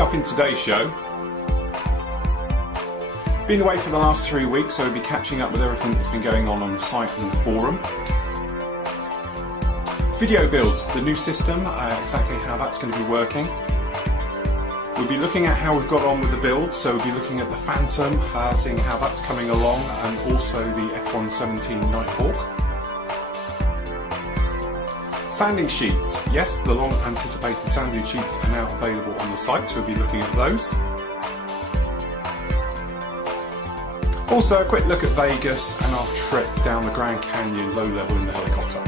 Coming up in today's show, been away for the last 3 weeks, so we'll be catching up with everything that's been going on the site and the forum. Video builds, the new system, exactly how that's going to be working. We'll be looking at how we've got on with the build, so we'll be looking at the Phantom, seeing how that's coming along, and also the F-117 Nighthawk. Sounding sheets, yes, the long anticipated sounding sheets are now available on the site, so we'll be looking at those. Also a quick look at Vegas and our trip down the Grand Canyon low level in the helicopter.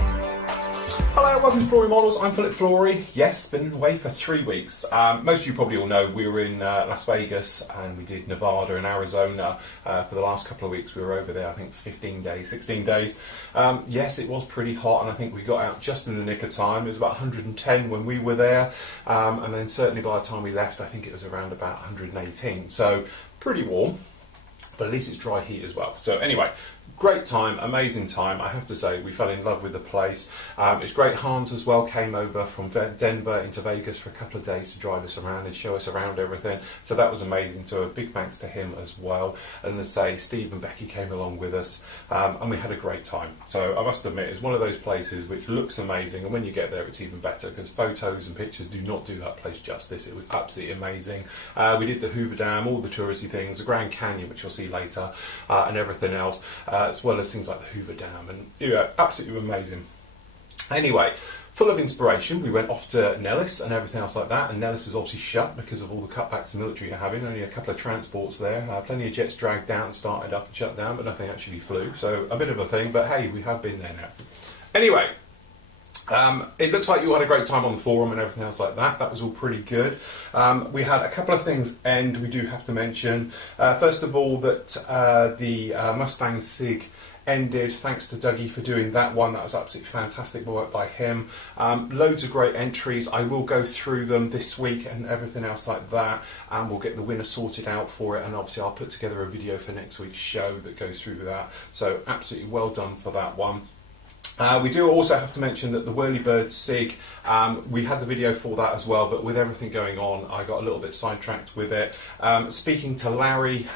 Hello, welcome to Flory Models. I'm Flory. Yes, been away for 3 weeks. Most of you probably all know we were in Las Vegas and we did Nevada and Arizona for the last couple of weeks. We were over there, I think 15 days, 16 days. Yes, it was pretty hot and I think we got out just in the nick of time. It was about 110 when we were there, and then certainly by the time we left I think it was around about 118. So pretty warm, but at least it's dry heat as well. So anyway, great time, amazing time. I have to say, we fell in love with the place. It's great. Hans as well came over from Denver into Vegas for a couple of days to drive us around and show us around everything. So that was amazing. So a big thanks to him as well. And as I say, Steve and Becky came along with us, and we had a great time. So I must admit, it's one of those places which looks amazing, and when you get there, it's even better because photos and pictures do not do that place justice. It was absolutely amazing. We did the Hoover Dam, all the touristy things, the Grand Canyon, which you'll see later, and everything else. As well as things like the Hoover Dam, and yeah, absolutely amazing. Anyway, full of inspiration, we went off to Nellis and everything else like that, and Nellis is obviously shut because of all the cutbacks the military are having. Only a couple of transports there, plenty of jets dragged down and started up and shut down, but nothing actually flew, so a bit of a thing, but hey, we have been there now. Anyway, it looks like you had a great time on the forum and everything else like that. That was all pretty good. We had a couple of things end we do have to mention. First of all, that the Mustang SIG ended. Thanks to Dougie for doing that one. That was absolutely fantastic work by him. Loads of great entries. I will go through them this week and everything else like that, and we'll get the winner sorted out for it, and obviously I'll put together a video for next week's show that goes through with that. So absolutely well done for that one. We do also have to mention that the Whirlybird SIG, we had the video for that as well, but with everything going on I got a little bit sidetracked with it. Speaking to Larry,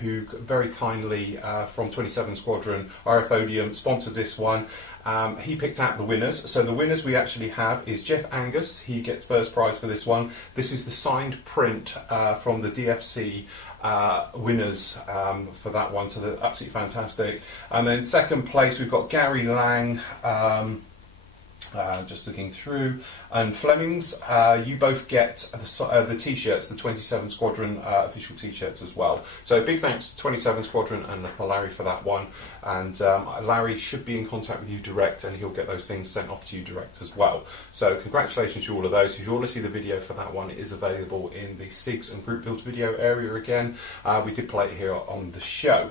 who very kindly from 27 Squadron RFOdium sponsored this one, he picked out the winners. So the winners we actually have is Jeff Angus. He gets first prize for this one. This is the signed print from the DFC winners for that one, so they're absolutely fantastic. And then second place we've got Gary Lang, just looking through, and Flemings. You both get the t-shirts, the 27 Squadron official t-shirts as well. So big thanks to 27 Squadron and for Larry for that one, and Larry should be in contact with you direct and he'll get those things sent off to you direct as well. So congratulations to all of those. If you want to see the video for that one, it is available in the SIGs and group builds video area again. We did play it here on the show.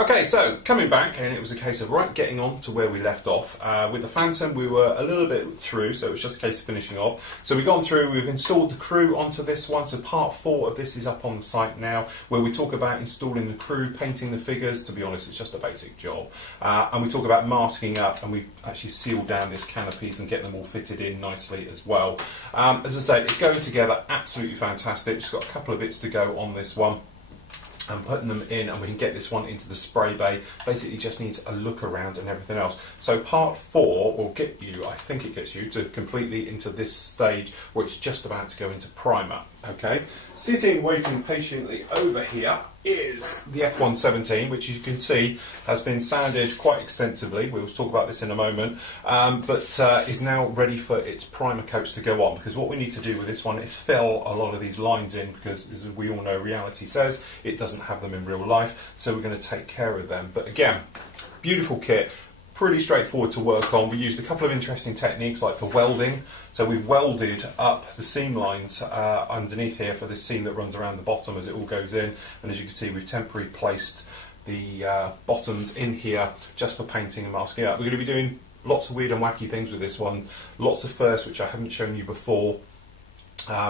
Okay, so coming back, and it was a case of getting on to where we left off. With the Phantom we were a little bit through, so it was just a case of finishing off. So we've gone through, we've installed the crew onto this one, so part 4 of this is up on the site now, where we talk about installing the crew, painting the figures. To be honest, it's just a basic job. And we talk about masking up, and we actually seal down this canopies and get them all fitted in nicely as well. As I say, it's going together absolutely fantastic. Just got a couple of bits to go on this one. And putting them in, and we can get this one into the spray bay. Basically just needs a look around and everything else. So part 4 will get you, I think it gets you to completely into this stage where it's just about to go into primer. Okay, sitting waiting patiently over here is the F-117, which as you can see has been sanded quite extensively. We'll talk about this in a moment, but is now ready for its primer coats to go on, because what we need to do with this one is fill a lot of these lines in, because as we all know, reality says it doesn't have them in real life, so we're going to take care of them. But again, beautiful kit. Pretty straightforward to work on. We used a couple of interesting techniques, like for welding. So we've welded up the seam lines underneath here for this seam that runs around the bottom as it all goes in. And as you can see, we've temporarily placed the bottoms in here just for painting and masking up. We're going to be doing lots of weird and wacky things with this one. Lots of firsts, which I haven't shown you before.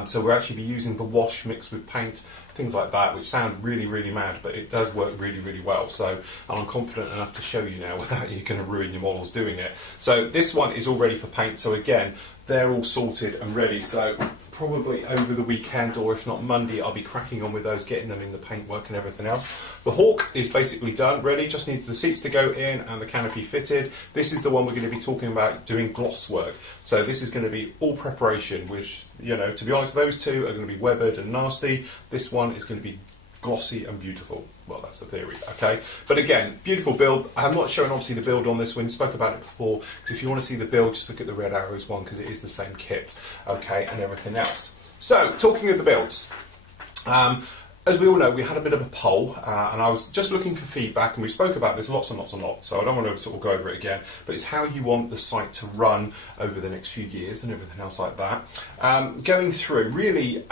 So we'll actually be using the wash mixed with paint, things like that, which sound really, really mad, but it does work really, really well. So I'm confident enough to show you now without you going to ruin your models doing it. So this one is all ready for paint. So again, they're all sorted and ready. So probably over the weekend, or if not Monday, I'll be cracking on with those, getting them in the paintwork and everything else. The Hawk is basically done, ready, just needs the seats to go in and the canopy fitted. This is the one we're going to be talking about doing gloss work. So this is going to be all preparation, which, you know, to be honest, those two are going to be weathered and nasty. This one is going to be glossy and beautiful. Well, that's the theory, okay? But again, beautiful build. I'm not showing obviously the build on this one, spoke about it before, because if you want to see the build, just look at the Red Arrows one, because it is the same kit, okay, and everything else. So, talking of the builds, as we all know, we had a bit of a poll, and I was just looking for feedback, and we spoke about this lots and lots and lots, so I don't want to sort of go over it again, but it's how you want the site to run over the next few years and everything else like that. Going through, really,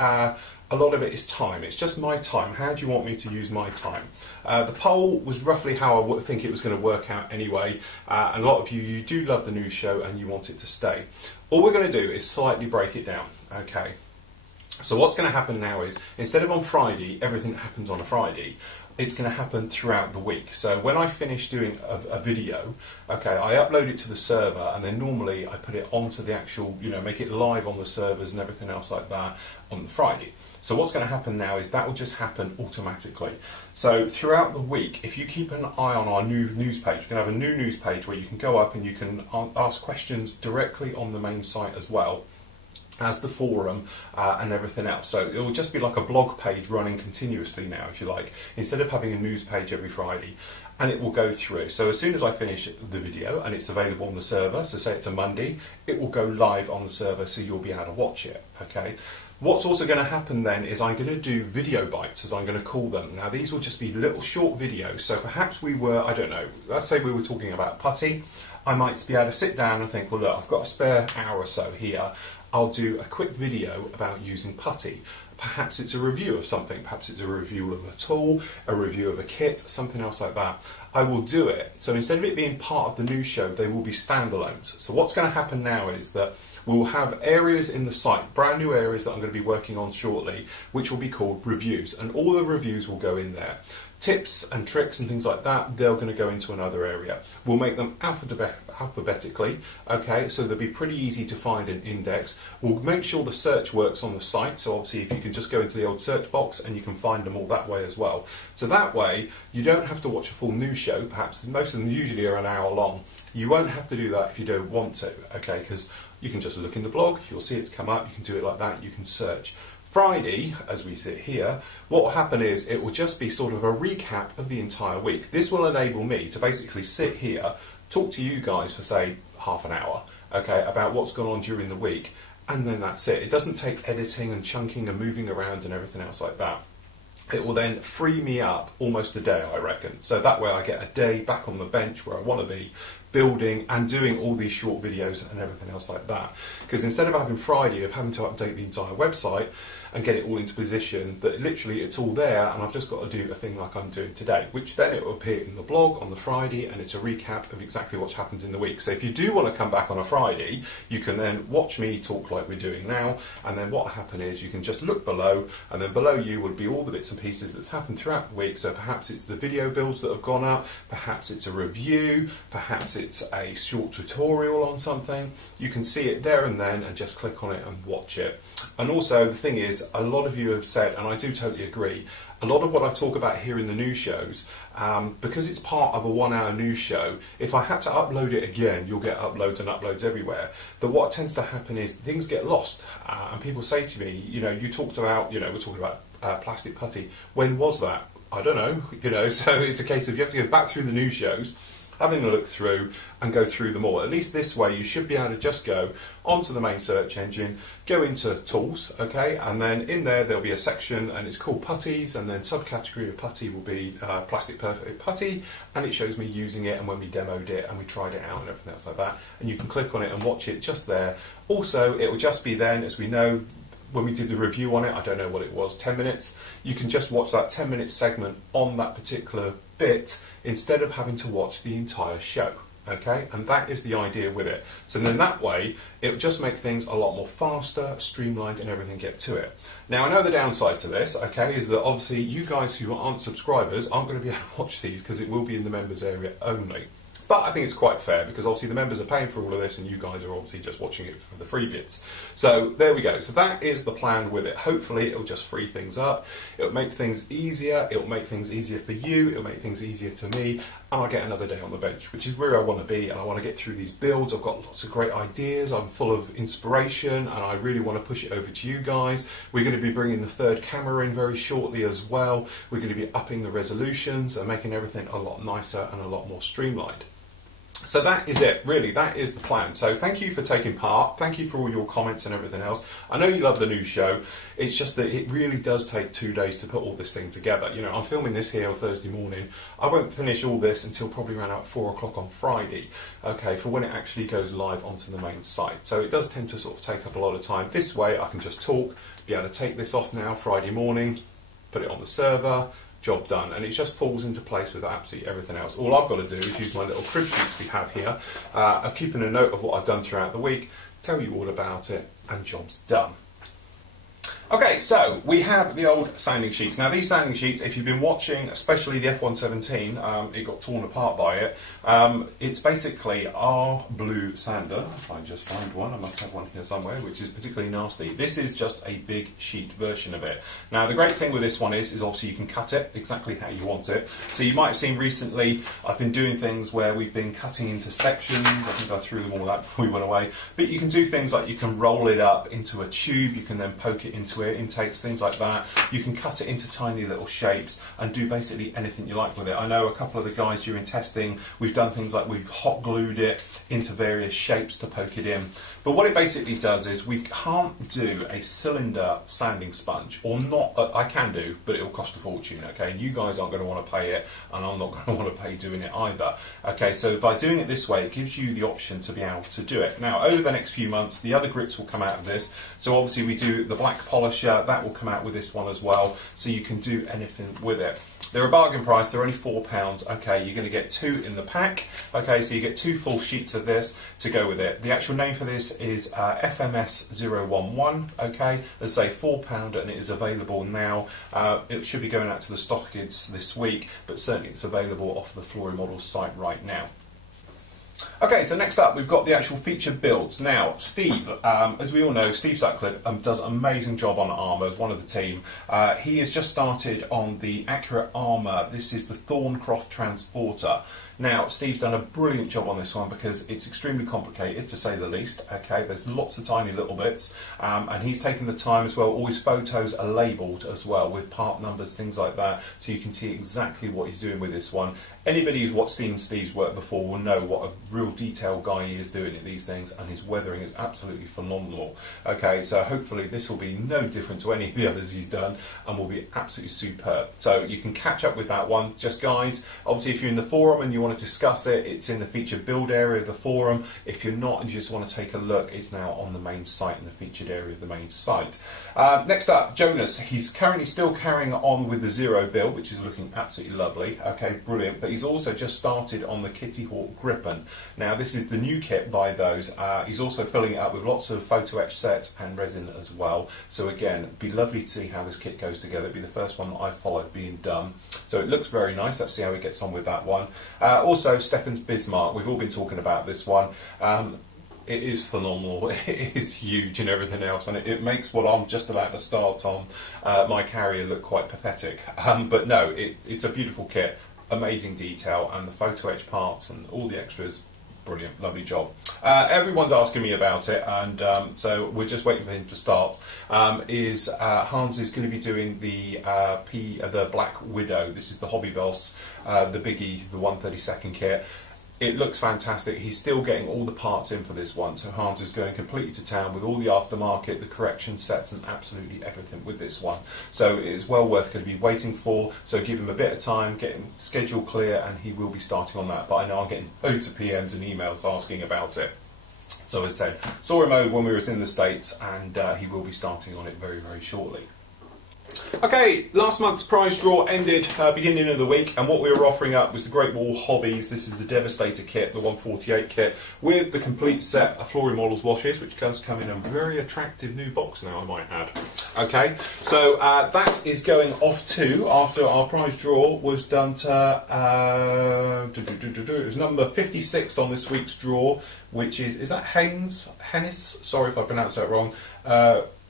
a lot of it is time. It's just my time. How do you want me to use my time? The poll was roughly how I would think it was going to work out anyway, and a lot of you do love the news show and you want it to stay. All we're going to do is slightly break it down, okay? So what's going to happen now is, instead of on Friday, everything happens on a Friday, it's going to happen throughout the week. So when I finish doing a video, okay, I upload it to the server, and then normally I put it onto the actual, you know, make it live on the servers and everything else like that on the Friday. So what's going to happen now is that will just happen automatically. So throughout the week, if you keep an eye on our new news page, we're going to have a new news page where you can go up and you can ask questions directly on the main site as well as the forum and everything else. So it will just be like a blog page running continuously now, if you like, instead of having a news page every Friday, and it will go through. So as soon as I finish the video and it's available on the server, so say it's a Monday, it will go live on the server, so you'll be able to watch it, okay? What's also going to happen then is I'm going to do video bites, as I'm going to call them. Now these will just be little short videos, so perhaps we were, I don't know, let's say we were talking about putty. I might be able to sit down and think, well look, I've got a spare hour or so here, I'll do a quick video about using putty. Perhaps it's a review of something, perhaps it's a review of a tool, a review of a kit, something else like that. I will do it. So instead of it being part of the news show, they will be standalones. So what's going to happen now is that we'll have areas in the site, brand new areas that I'm going to be working on shortly, which will be called reviews, and all the reviews will go in there. Tips and tricks and things like that, they're going to go into another area. We'll make them alphabetically, okay, so they'll be pretty easy to find and index. We'll make sure the search works on the site, so obviously if you can just go into the old search box and you can find them all that way as well. So that way, you don't have to watch a full news show, perhaps most of them usually are an hour long. You won't have to do that if you don't want to, okay, because you can just look in the blog, you'll see it's come up, you can do it like that, you can search. Friday, as we sit here, what will happen is it will just be sort of a recap of the entire week. This will enable me to basically sit here, talk to you guys for say half an hour, okay, about what's gone on during the week, and then that's it. It doesn't take editing and chunking and moving around and everything else like that. It will then free me up almost a day, I reckon. So that way I get a day back on the bench where I want to be, building and doing all these short videos and everything else like that. Because instead of having Friday of having to update the entire website and get it all into position, that literally it's all there and I've just got to do a thing like I'm doing today, which then it will appear in the blog on the Friday, and it's a recap of exactly what's happened in the week. So if you do want to come back on a Friday, you can then watch me talk like we're doing now, and then what will happen is you can just look below, and then below you would be all the bits and pieces that's happened throughout the week. So perhaps it's the video builds that have gone up, perhaps it's a review, perhaps it's a short tutorial on something. You can see it there and then and just click on it and watch it. And also the thing is, a lot of you have said, and I do totally agree, a lot of what I talk about here in the news shows, because it's part of a 1 hour news show, if I had to upload it again, you'll get uploads and uploads everywhere. But what tends to happen is things get lost, and people say to me, you know, you talked about, you know, we're talking about plastic putty. When was that? I don't know, you know, so it's a case of you have to go back through the news shows, having a look through and go through them all. At least this way you should be able to just go onto the main search engine, go into tools, okay, and then in there there'll be a section and it's called putties, and then subcategory of putty will be plastic perfect putty, and it shows me using it and when we demoed it and we tried it out and everything else like that, and you can click on it and watch it just there. Also it will just be then, as we know, when we did the review on it, I don't know what it was, 10 minutes, you can just watch that 10-minute segment on that particular bit instead of having to watch the entire show, okay? And that is the idea with it. So then that way, it'll just make things a lot more faster, streamlined, and everything get to it. Now, I know the downside to this, okay, is that obviously you guys who aren't subscribers aren't going to be able to watch these because it will be in the members area only. But I think it's quite fair because obviously the members are paying for all of this and you guys are obviously just watching it for the free bits. So there we go. So that is the plan with it. Hopefully it'll just free things up. It'll make things easier. It'll make things easier for you. It'll make things easier to me. And I'll get another day on the bench, which is where I want to be. And I want to get through these builds. I've got lots of great ideas. I'm full of inspiration and I really want to push it over to you guys. We're going to be bringing the third camera in very shortly as well. We're going to be upping the resolutions and making everything a lot nicer and a lot more streamlined. So that is it, really, that is the plan. So thank you for taking part, thank you for all your comments and everything else. I know you love the new show, it's just that it really does take 2 days to put all this thing together. You know, I'm filming this here on Thursday morning, I won't finish all this until probably around about 4 o'clock on Friday, okay, for when it actually goes live onto the main site. So it does tend to sort of take up a lot of time. This way I can just talk, be able to take this off now Friday morning, put it on the server, job done, and it just falls into place with absolutely everything else. All I've got to do is use my little crib sheets we have here. I'm keeping a note of what I've done throughout the week, tell you all about it, and job's done. Okay, so we have the old sanding sheets. Now these sanding sheets, if you've been watching, especially the F117, it got torn apart by it. It's basically our blue sander. If I just find one, I must have one here somewhere, which is particularly nasty. This is just a big sheet version of it. Now the great thing with this one is obviously you can cut it exactly how you want it. So you might have seen recently, I've been doing things where we've been cutting into sections. I think I threw them all out before we went away. But you can do things like you can roll it up into a tube, you can then poke it into intakes, things like that. You can cut it into tiny little shapes and do basically anything you like with it. I know a couple of the guys during testing, we've done things like we've hot glued it into various shapes to poke it in. But what it basically does is we can't do a cylinder sanding sponge, or not, I can do, but it will cost a fortune, okay? And you guys aren't going to want to pay it, and I'm not going to want to pay doing it either. Okay, so by doing it this way, it gives you the option to be able to do it. Now, over the next few months, the other grits will come out of this. So obviously we do the black polisher, that will come out with this one as well, so you can do anything with it. They're a bargain price, they're only £4, okay, you're going to get 2 in the pack, okay, so you get 2 full sheets of this to go with it. The actual name for this is FMS011, okay, let's say £4 and it is available now. It should be going out to the stockists this week, but certainly it's available off the Flory Models site right now. Okay, so next up we've got the actual featured builds. Now, Steve, as we all know, Steve Sutcliffe does an amazing job on armour as one of the team. He has just started on the Accurate Armour. This is the Thorncroft Transporter. Now, Steve's done a brilliant job on this one because it's extremely complicated, to say the least. Okay, there's lots of tiny little bits, and he's taken the time as well. All his photos are labelled as well with part numbers, things like that, so you can see exactly what he's doing with this one. Anybody who's watched Steve's work before will know what a real detailed guy he is doing at these things, and his weathering is absolutely phenomenal. Okay, so hopefully this will be no different to any of the others he's done, and will be absolutely superb. So you can catch up with that one. Just guys, obviously if you're in the forum and you want to discuss it, it's in the featured build area of the forum. If you're not and you just want to take a look, it's now on the main site in the featured area of the main site. Next up, Jonas. He's currently still carrying on with the Zero build, which is looking absolutely lovely. Okay, brilliant. But he's also just started on the Kitty Hawk Gripen. Now this is the new kit by those. He's also filling it up with lots of photo etch sets and resin as well. So again, it'd be lovely to see how this kit goes together. It'd be the first one that I've followed being done. So it looks very nice. Let's see how he gets on with that one. Also, Stefan's Bismarck. We've all been talking about this one. It is phenomenal, it is huge and everything else, and it makes what I'm just about to start on my carrier look quite pathetic. But no, it's a beautiful kit, amazing detail, and the photo etch parts and all the extras, brilliant, lovely job. Everyone's asking me about it, and so we're just waiting for him to start. Hans is going to be doing the Black Widow. This is the Hobby Boss, the biggie, the 132nd kit. It looks fantastic. He's still getting all the parts in for this one, so Hans is going completely to town with all the aftermarket, the correction sets, and absolutely everything with this one. So it is well worth going to be waiting for, so give him a bit of time, get him schedule clear, and he will be starting on that. But I know I'm getting loads of PMs and emails asking about it. So as I said, saw him over when we were in the States, and he will be starting on it very, very shortly. Okay, last month's prize draw ended beginning of the week, and what we were offering up was the Great Wall Hobbies. This is the Devastator kit, the 148 kit, with the complete set of Flory Models washes, which does come in a very attractive new box now, I might add. Okay, so that is going off to, after our prize draw was done, to It was number 56 on this week's draw, which is that Hennis? Sorry if I pronounced that wrong.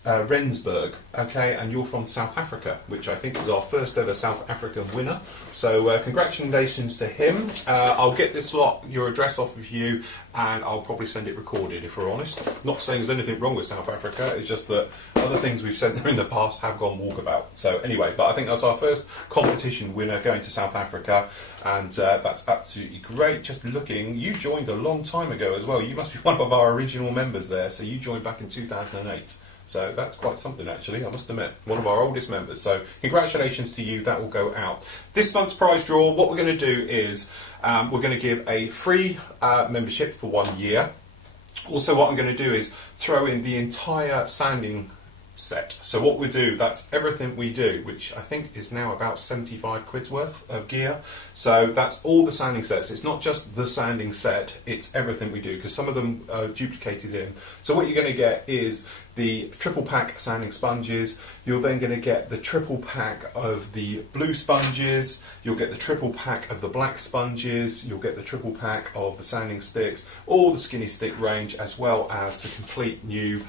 Rensburg, okay, and you're from South Africa, which I think is our first ever South African winner. So congratulations to him. I'll get this lot, your address off of you, and I'll probably send it recorded if we're honest. Not saying there's anything wrong with South Africa, it's just that other things we've sent there in the past have gone walkabout. So anyway, but I think that's our first competition winner going to South Africa, and that's absolutely great. Just looking, you joined a long time ago as well. You must be one of our original members there, so you joined back in 2008. So that's quite something actually, I must admit. One of our oldest members. So congratulations to you, that will go out. This month's prize draw, what we're going to do is we're going to give a free membership for 1 year. Also what I'm going to do is throw in the entire sanding set. So what we do, that's everything we do, which I think is now about 75 quid's worth of gear. So that's all the sanding sets. It's not just the sanding set, it's everything we do, because some of them are duplicated in. So what you're going to get is the triple pack sanding sponges. You're then going to get the triple pack of the blue sponges, you'll get the triple pack of the black sponges, you'll get the triple pack of the sanding sticks, all the skinny stick range, as well as the complete new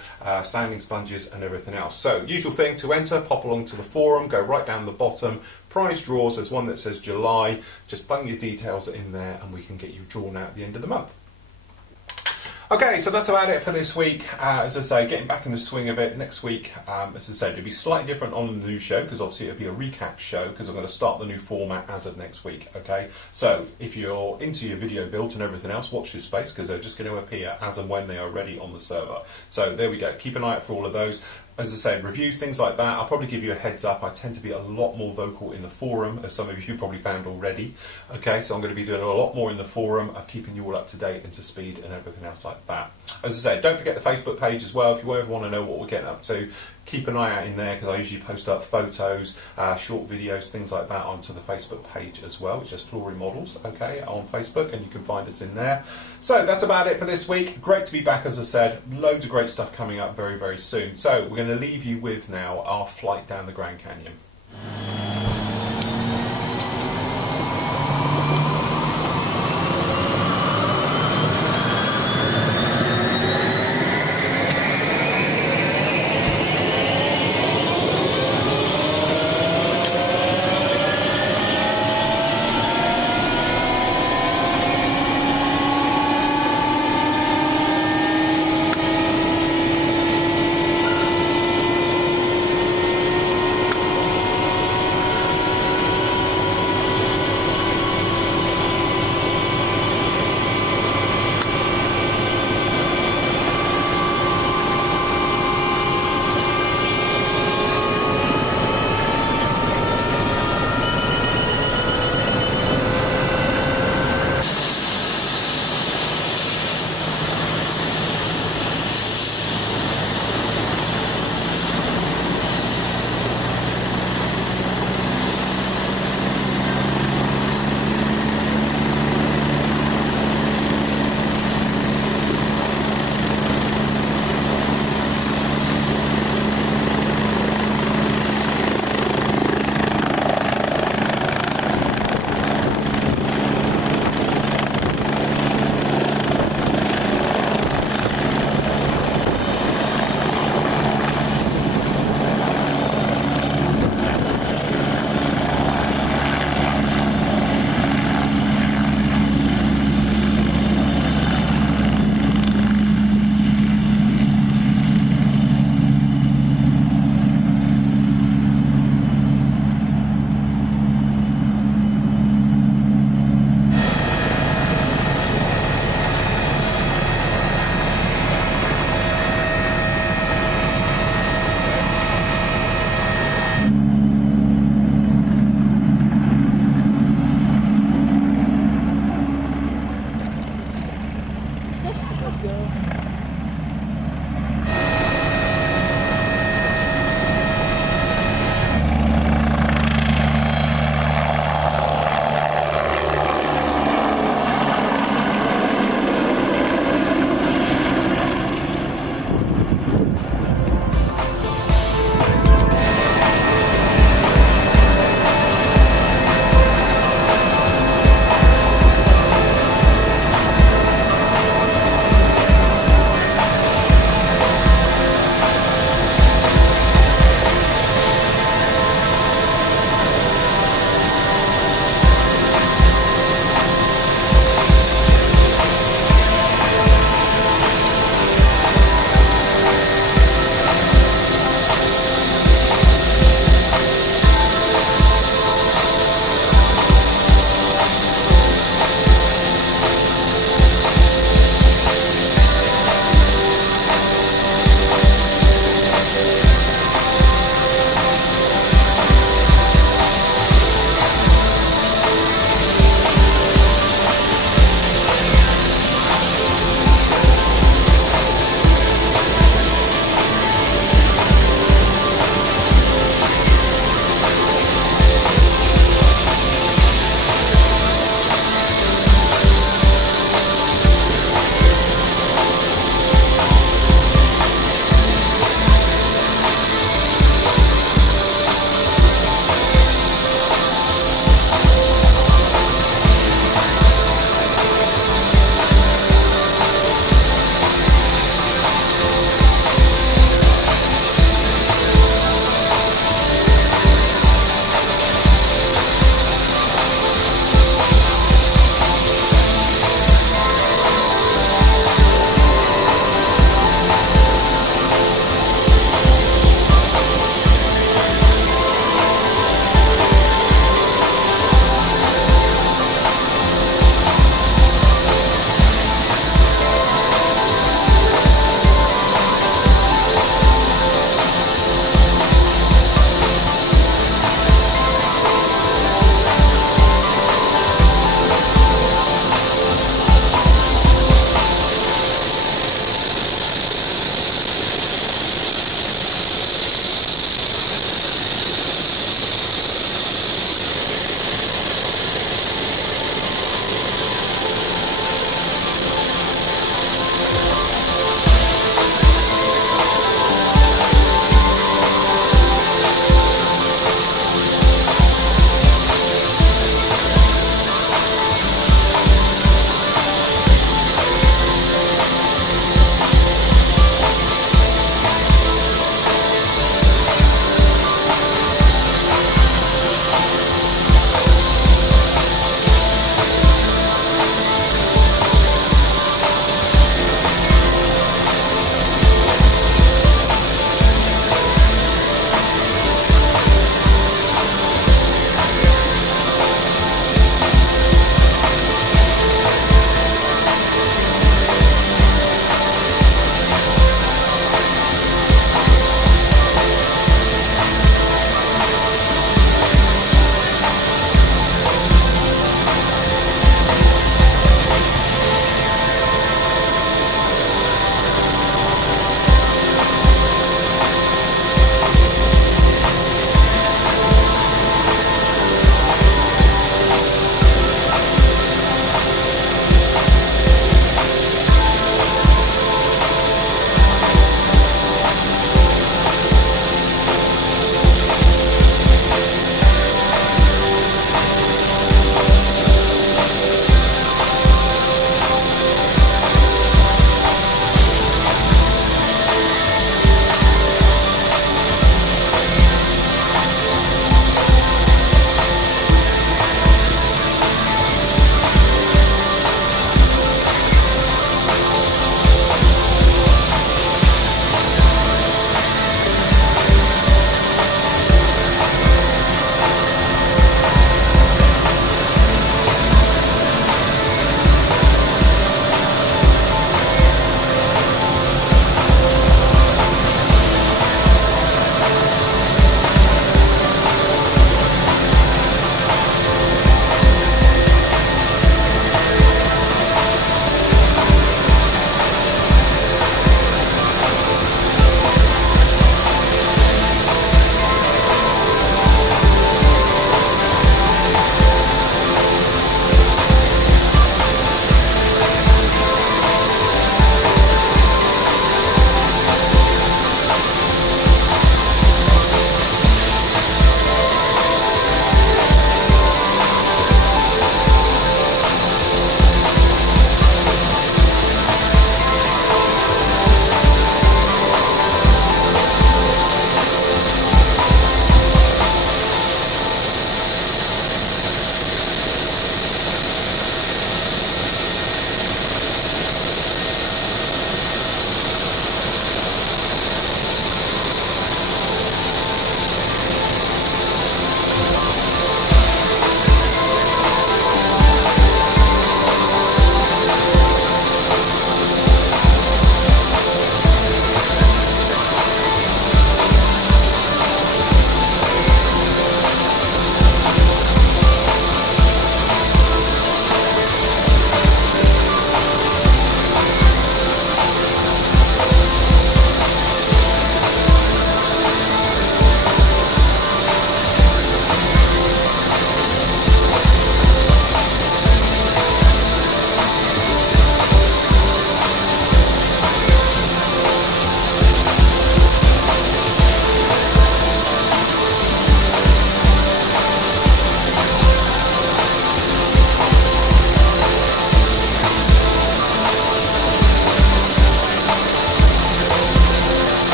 sanding sponges and everything else. So usual thing, to enter, pop along to the forum, go right down the bottom, prize draws, there's one that says July, just bung your details in there and we can get you drawn out at the end of the month. Okay, so that's about it for this week. As I say, getting back in the swing of it. Next week, as I said, it'll be slightly different on the new show, because obviously it'll be a recap show, because I'm going to start the new format as of next week, okay? So, if you're into your video build and everything else, watch this space, because they're just going to appear as and when they are ready on the server. So, there we go. Keep an eye out for all of those. As I said, reviews, things like that, I'll probably give you a heads up. I tend to be a lot more vocal in the forum, as some of you probably found already. Okay, so I'm going to be doing a lot more in the forum of keeping you all up to date and to speed and everything else like that. As I said, don't forget the Facebook page as well. If you ever want to know what we're getting up to, keep an eye out in there, because I usually post up photos, short videos, things like that onto the Facebook page as well. It's just Flory Models, okay, on Facebook, and you can find us in there. So that's about it for this week. Great to be back, as I said. Loads of great stuff coming up very, very soon. So we're going to leave you with now our flight down the Grand Canyon.